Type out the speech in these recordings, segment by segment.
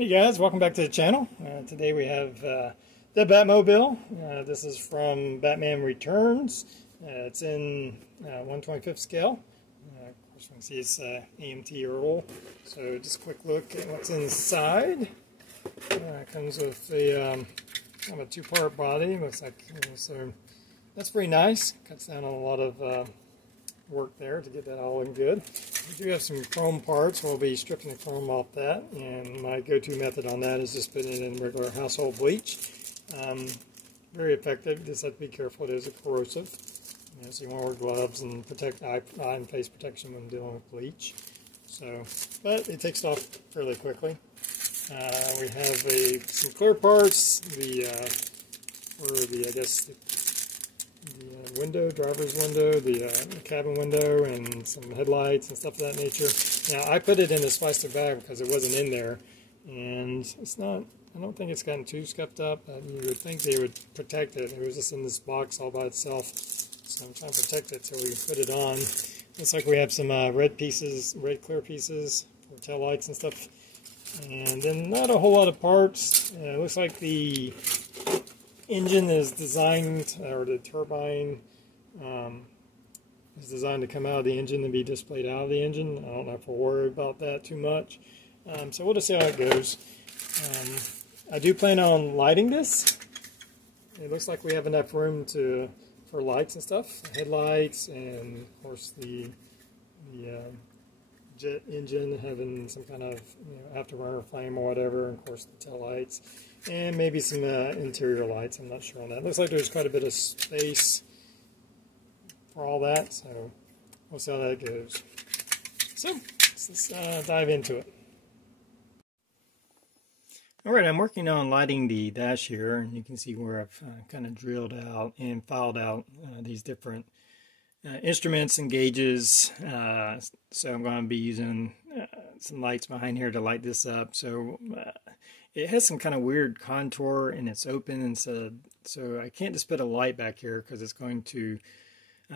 Hey guys, welcome back to the channel. Today we have the Batmobile. This is from Batman Returns. It's in 1/25th scale. Of course, we can see it's AMT roll. So just a quick look at what's inside. It comes with a kind of a two-part body. Looks like so. That's pretty nice. Cuts down on a lot of work there to get that all in good. We do have some chrome parts. We'll be stripping the chrome off that, and my go-to method on that is just putting it in regular household bleach. Very effective. Just have to be careful. It is a corrosive, so you want to wear gloves and protect eye and face protection when dealing with bleach. So, but it takes it off fairly quickly. We have some clear parts. The window, driver's window, the cabin window, and some headlights and stuff of that nature. Now, I put it in this plastic bag because it wasn't in there, and it's not, I don't think it's gotten too scuffed up. You would think they would protect it. It was just in this box all by itself, so I'm trying to protect it till we put it on. Looks like we have some red clear pieces for tail lights and stuff, and then not a whole lot of parts. It looks like the engine is designed, or the turbine is designed to come out of the engine and be displayed out of the engine. I don't know if we'll worry about that too much. So we'll just see how it goes. I do plan on lighting this. It looks like we have enough room for lights and stuff, headlights, and of course the jet engine having some kind of afterburner flame or whatever, and of course the tail lights, and maybe some interior lights. I'm not sure on that. Looks like there's quite a bit of space for all that, so we'll see how that goes. So let's dive into it. Alright, I'm working on lighting the dash here, and you can see where I've kind of drilled out and filed out these different instruments and gauges. So I'm going to be using some lights behind here to light this up. So it has some kind of weird contour, and it's open, and so I can't just put a light back here because it's going to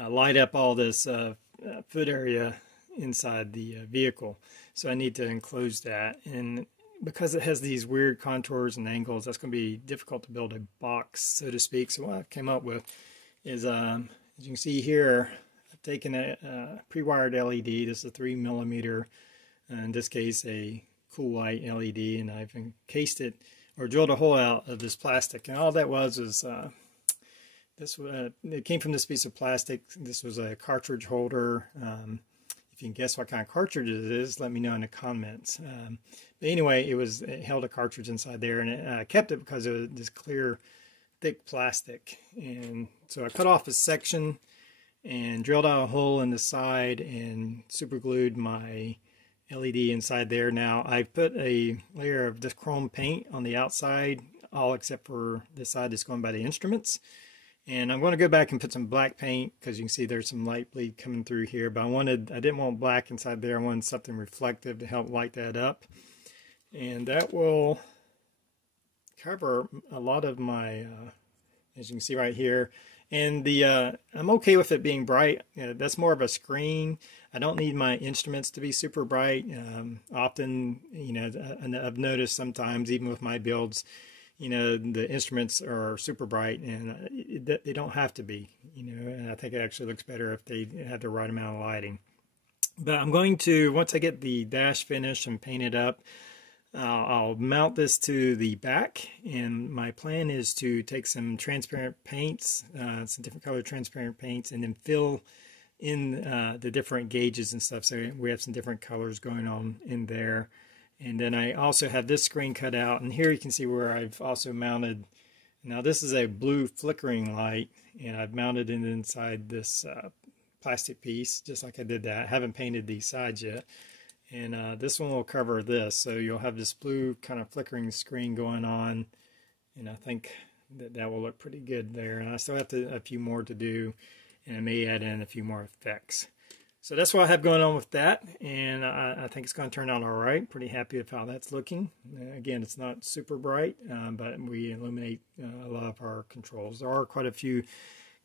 light up all this foot area inside the vehicle. So I need to enclose that, and because it has these weird contours and angles, that's going to be difficult to build a box, so to speak. So what I came up with is, as you can see here, I've taken a pre-wired LED. This is a 3mm, in this case a cool white LED, and I've encased it, or drilled a hole out of this plastic. And all that was it came from this piece of plastic. This was a cartridge holder. If you can guess what kind of cartridge it is, let me know in the comments. But anyway, it held a cartridge inside there, and I kept it because it was this clear, thick plastic. And so I cut off a section and drilled out a hole in the side and super glued my LED inside there. Now I put a layer of this chrome paint on the outside, all except for the side that's going by the instruments. And I'm going to go back and put some black paint because you can see there's some light bleed coming through here. But I didn't want black inside there. I wanted something reflective to help light that up. And that will cover a lot of my, as you can see right here. And I'm okay with it being bright. That's more of a screen. I don't need my instruments to be super bright. Often, I've noticed sometimes, even with my builds, the instruments are super bright, and they don't have to be, and I think it actually looks better if they have the right amount of lighting. But I'm going to, once I get the dash finished and painted up, I'll mount this to the back, and my plan is to take some transparent paints, some different color transparent paints, and then fill in the different gauges and stuff, so we have some different colors going on in there. And then I also have this screen cut out, and here you can see where I've also mounted, now this is a blue flickering light, and I've mounted it inside this plastic piece, just like I did that. I haven't painted these sides yet. And this one will cover this, so you'll have this blue kind of flickering screen going on, and I think that will look pretty good there. And I still have a few more to do, and I may add in a few more effects. So that's what I have going on with that, and I think it's going to turn out all right. Pretty happy with how that's looking. Again, it's not super bright, but we illuminate a lot of our controls. There are quite a few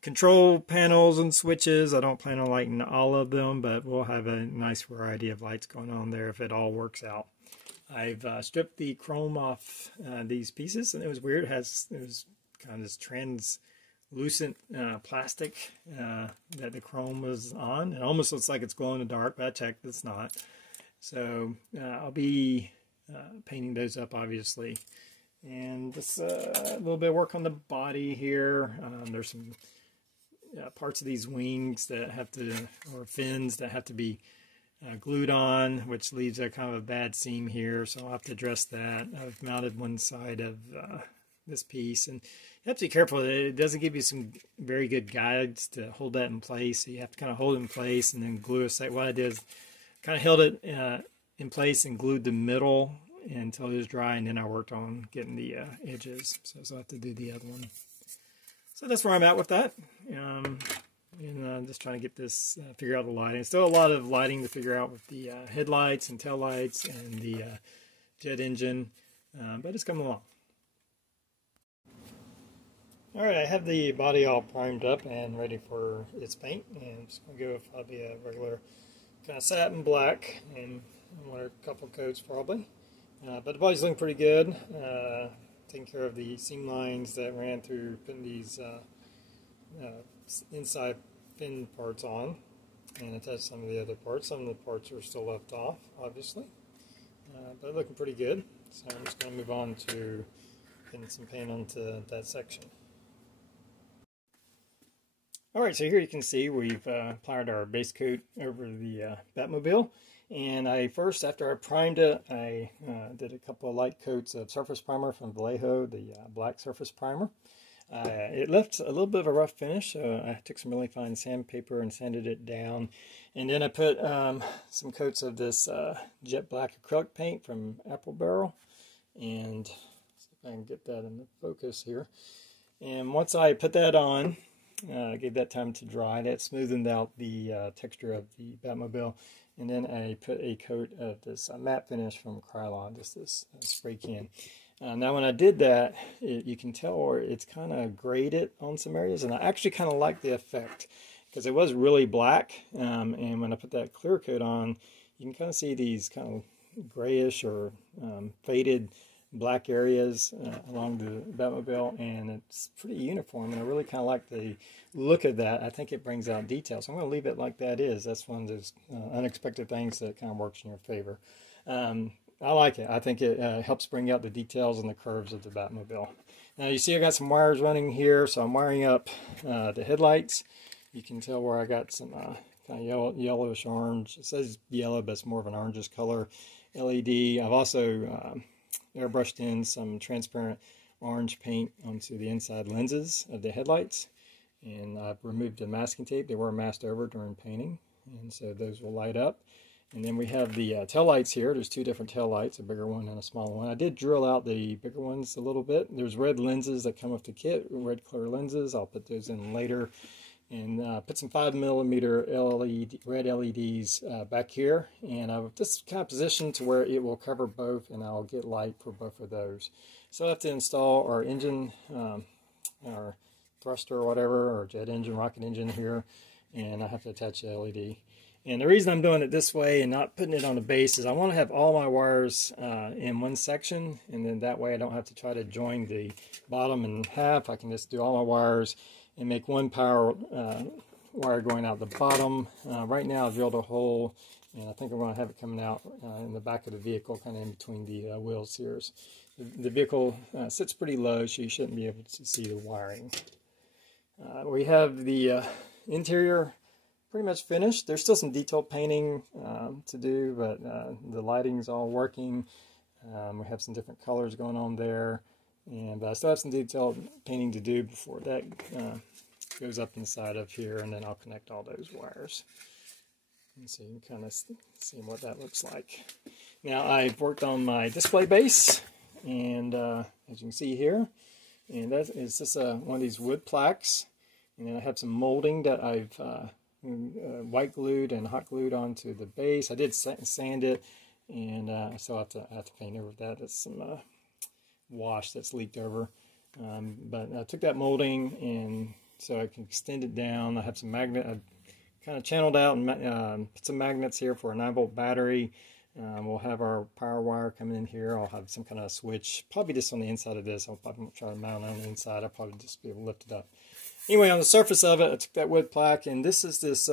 control panels and switches. I don't plan on lighting all of them, but we'll have a nice variety of lights going on there if it all works out. I've stripped the chrome off these pieces, and it was weird. It was kind of this translucent plastic that the chrome was on. It almost looks like it's glow in the dark, but I checked, it's not. So I'll be painting those up, obviously. And just a little bit of work on the body here. There's some parts of these wings that have to, or fins that have to be glued on, which leaves a kind of a bad seam here, so I'll have to address that. I've mounted one side of this piece, and you have to be careful. It doesn't give you some very good guides to hold that in place, so you have to kind of hold it in place and then glue a side. What I did is kind of held it in place and glued the middle until it was dry, and then I worked on getting the edges. So I'll have to do the other one. So that's where I'm at with that. And just trying to get this, figure out the lighting. Still a lot of lighting to figure out with the headlights and taillights and the jet engine, but it's coming along. Alright, I have the body all primed up and ready for its paint, and I'm just going to go with probably a regular kind of satin black and one or a couple coats probably. But the body's looking pretty good. Taking care of the seam lines that ran through putting these inside fin parts on, and attach some of the other parts. Some of the parts are still left off, obviously, but looking pretty good. So I'm just going to move on to getting some paint onto that section. Alright, so here you can see we've applied our base coat over the Batmobile. And after I primed it, I did a couple of light coats of surface primer from Vallejo, the black surface primer. It left a little bit of a rough finish, so I took some really fine sandpaper and sanded it down. And then I put some coats of this jet black acrylic paint from Apple Barrel. And see if I can get that in the focus here. And once I put that on, I gave that time to dry. That smoothed out the texture of the Batmobile. And then I put a coat of this matte finish from Krylon, just this spray can. Now when I did that, you can tell it's kind of graded on some areas, and I actually kind of like the effect because it was really black, and when I put that clear coat on, you can kind of see these kind of grayish or faded black areas along the Batmobile, and it's pretty uniform, and I really kind of like the look of that. I think it brings out detail, so I'm going to leave it like that is. That's one of those unexpected things that kind of works in your favor. I like it. I think it helps bring out the details and the curves of the Batmobile. Now you see I got some wires running here, so I'm wiring up the headlights. You can tell where I got some kind of yellowish orange. It says yellow, but it's more of an orangish color LED. I've also airbrushed in some transparent orange paint onto the inside lenses of the headlights, and I've removed the masking tape. They were masked over during painting, and so those will light up. And then we have the tail lights here. There's two different tail lights, a bigger one and a smaller one. I did drill out the bigger ones a little bit. There's red lenses that come with the kit, red clear lenses. I'll put those in later. And put some 5mm red LEDs back here, and I've just kind of positioned to where it will cover both, and I'll get light for both of those. So I have to install our engine, our thruster or whatever, or jet engine, rocket engine here, and I have to attach the LED. And the reason I'm doing it this way and not putting it on the base is I want to have all my wires in one section, and then that way I don't have to try to join the bottom in half. I can just do all my wires and make one power wire going out the bottom. Right now I've drilled a hole, and I think I'm going to have it coming out in the back of the vehicle, kind of in between the wheel sears. The vehicle sits pretty low, so you shouldn't be able to see the wiring. We have the interior pretty much finished. There's still some detail painting to do, but the lighting's all working. We have some different colors going on there. And I still have some detailed painting to do before that goes up inside of here, and then I'll connect all those wires. And so you can kind of see what that looks like. Now I've worked on my display base, and as you can see here, and that is just one of these wood plaques. And then I have some molding that I've white glued and hot glued onto the base. I did sand it, and I still have to paint over that. That's some wash that's leaked over, but I took that molding, and so I can extend it down. I have some magnet. I kind of channeled out and put some magnets here for a 9-volt battery. We'll have our power wire coming in here. I'll have some kind of switch, probably just on the inside of this. I'll probably try to mount it on the inside. I'll probably just be able to lift it up. Anyway, on the surface of it, I took that wood plaque, and this is this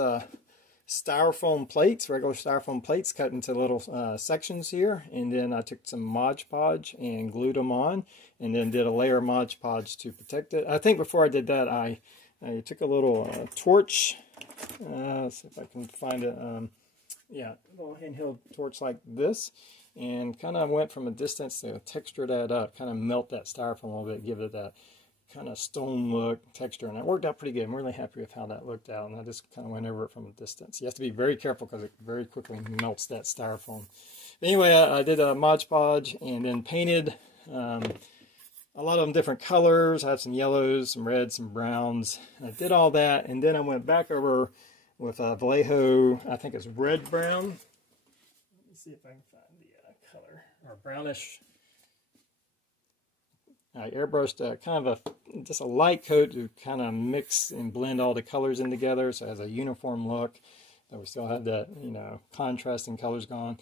styrofoam plates, regular styrofoam plates cut into little sections here, and then I took some Mod Podge and glued them on, and then did a layer of Mod Podge to protect it. I think before I did that, I took a little torch. Let's see if I can find it. Yeah, a little handheld torch like this, and kind of went from a distance to texture that up, kind of melt that styrofoam a little bit, give it that kind of stone look texture, and it worked out pretty good. I'm really happy with how that looked out, and I just kind of went over it from a distance. You have to be very careful because it very quickly melts that styrofoam. But anyway, I did a Mod Podge and then painted a lot of them different colors. I have some yellows, some reds, some browns. I did all that, and then I went back over with Vallejo, I think it's red brown. Let me see if I can find the color, or brownish. I airbrushed kind of just a light coat to kind of mix and blend all the colors in together, so it has a uniform look, but we still have that, you know, contrasting colors going.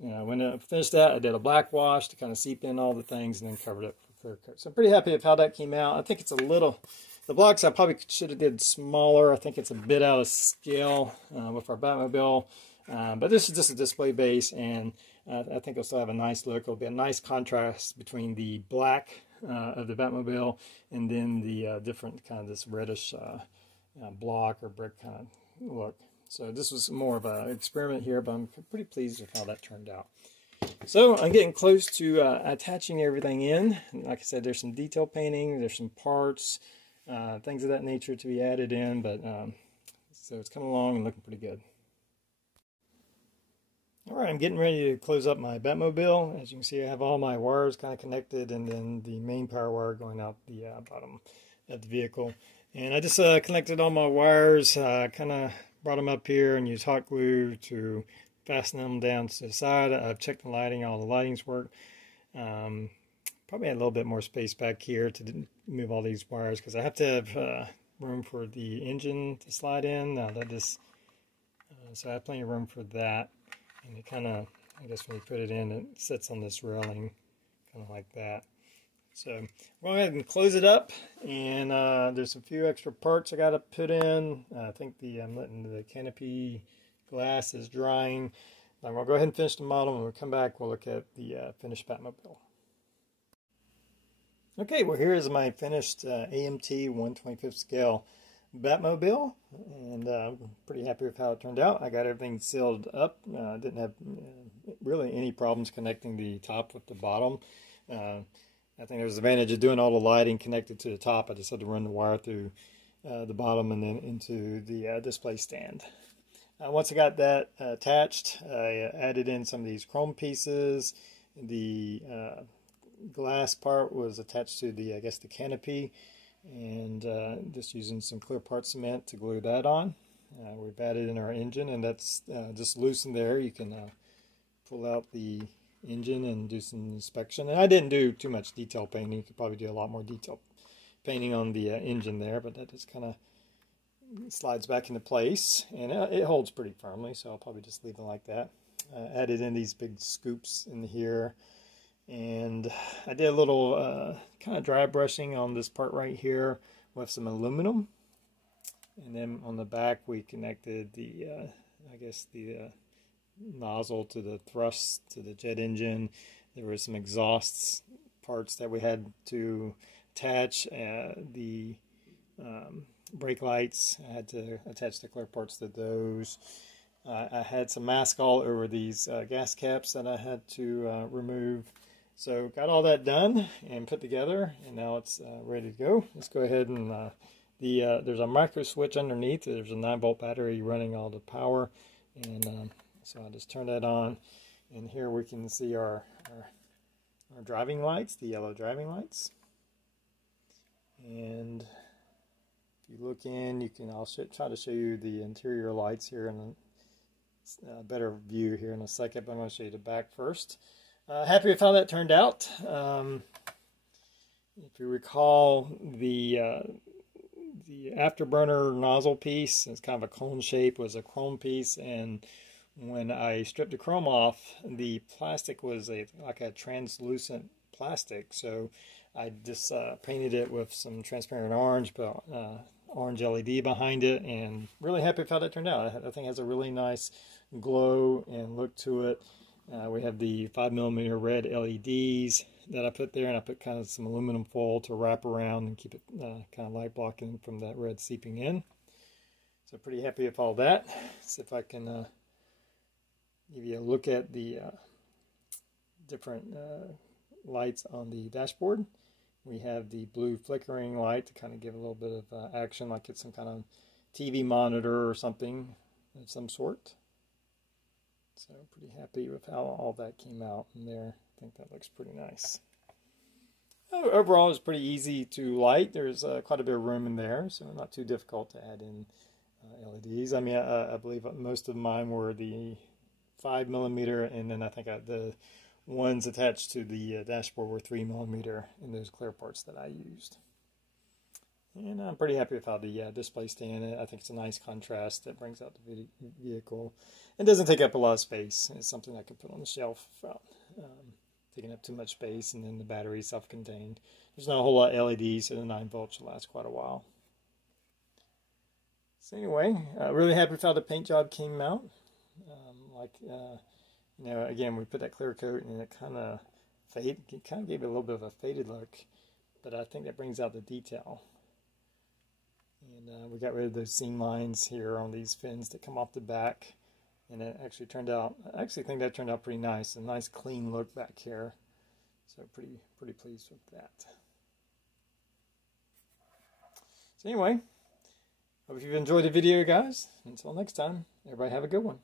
You know, when I finished that, I did a black wash to kind of seep in all the things, and then covered it with clear coat. So I'm pretty happy with how that came out. I think it's a little, the blocks I probably should have did smaller. I think it's a bit out of scale with our Batmobile, but this is just a display base, and I think it'll still have a nice look. It'll be a nice contrast between the black of the Batmobile and then the different kind of this reddish block or brick kind of look. So this was more of an experiment here, but I'm pretty pleased with how that turned out. So I'm getting close to attaching everything in. Like I said, there's some detail painting, there's some parts, things of that nature to be added in, but so it's coming along and looking pretty good. Alright, I'm getting ready to close up my Batmobile. As you can see, I have all my wires kind of connected, and then the main power wire going out the bottom of the vehicle. And I just connected all my wires, kind of brought them up here and used hot glue to fasten them down to the side. I've checked the lighting, all the lighting's work. Probably had a little bit more space back here to move all these wires, because I have to have room for the engine to slide in. So I have plenty of room for that. And it kind of, I guess when you put it in, it sits on this railing, kind of like that. So we'll go ahead and close it up, and there's a few extra parts I got to put in. I think I'm letting the canopy glass is drying. I'm going to go ahead and finish the model. When we come back, we'll look at the finished Batmobile. Okay, well, here is my finished AMT 1/25th scale Batmobile, and I'm pretty happy with how it turned out. I got everything sealed up. Didn't have really any problems connecting the top with the bottom. I think there's an advantage of doing all the lighting connected to the top. I just had to run the wire through the bottom and then into the display stand. Once I got that attached, I added in some of these chrome pieces. The glass part was attached to the, I guess, the canopy, and just using some clear part cement to glue that on. We've added in our engine, and that's just loose in there. You can pull out the engine and do some inspection. And I didn't do too much detail painting. You could probably do a lot more detail painting on the engine there, but that just kind of slides back into place, and it holds pretty firmly, so I'll probably just leave it like that. Added in these big scoops in here, and I did a little kind of dry brushing on this part right here with some aluminum, and then on the back we connected the I guess the nozzle to the thrust to the jet engine. There were some exhausts parts that we had to attach. The brake lights, I had to attach the clear parts to those. I had some mask all over these gas caps that I had to remove. So got all that done and put together, and now it's ready to go. Let's go ahead and there's a micro switch underneath. There's a 9-volt battery running all the power, and so I just turn that on, and here we can see our driving lights, the yellow driving lights. And if you look in, you can, I'll try to show you the interior lights here in a better view here in a second, but I'm going to show you the back first. Happy with how that turned out. If you recall, the afterburner nozzle piece, it's kind of a cone shape, was a chrome piece, and when I stripped the chrome off, the plastic was like a translucent plastic, so I just painted it with some transparent orange, but orange LED behind it, and really happy with how that turned out. I think it has a really nice glow and look to it. We have the 5mm red LEDs that I put there, and I put kind of some aluminum foil to wrap around and keep it kind of light blocking from that red seeping in. So pretty happy with all that. See if I can give you a look at the different lights on the dashboard. We have the blue flickering light to kind of give a little bit of action, like it's some kind of TV monitor or something of some sort. So pretty happy with how all that came out in there. I think that looks pretty nice. Overall, it's pretty easy to light. There's quite a bit of room in there, so not too difficult to add in LEDs. I mean, I believe most of mine were the 5mm, and then I think the ones attached to the dashboard were 3mm in those clear parts that I used. And I'm pretty happy with how the display stand. I think it's a nice contrast that brings out the vehicle. It doesn't take up a lot of space. It's something I can put on the shelf without taking up too much space, and then the battery is self-contained. There's not a whole lot of LEDs, so the 9 volts should last quite a while. So anyway, really happy with how the paint job came out. You know, again, we put that clear coat, and it kind of gave it a little bit of a faded look, but I think that brings out the detail. And we got rid of those seam lines here on these fins that come off the back, and it actually turned out, I actually think that turned out pretty nice. A nice clean look back here, so pretty pleased with that. So anyway, hope you've enjoyed the video, guys. Until next time, everybody have a good one.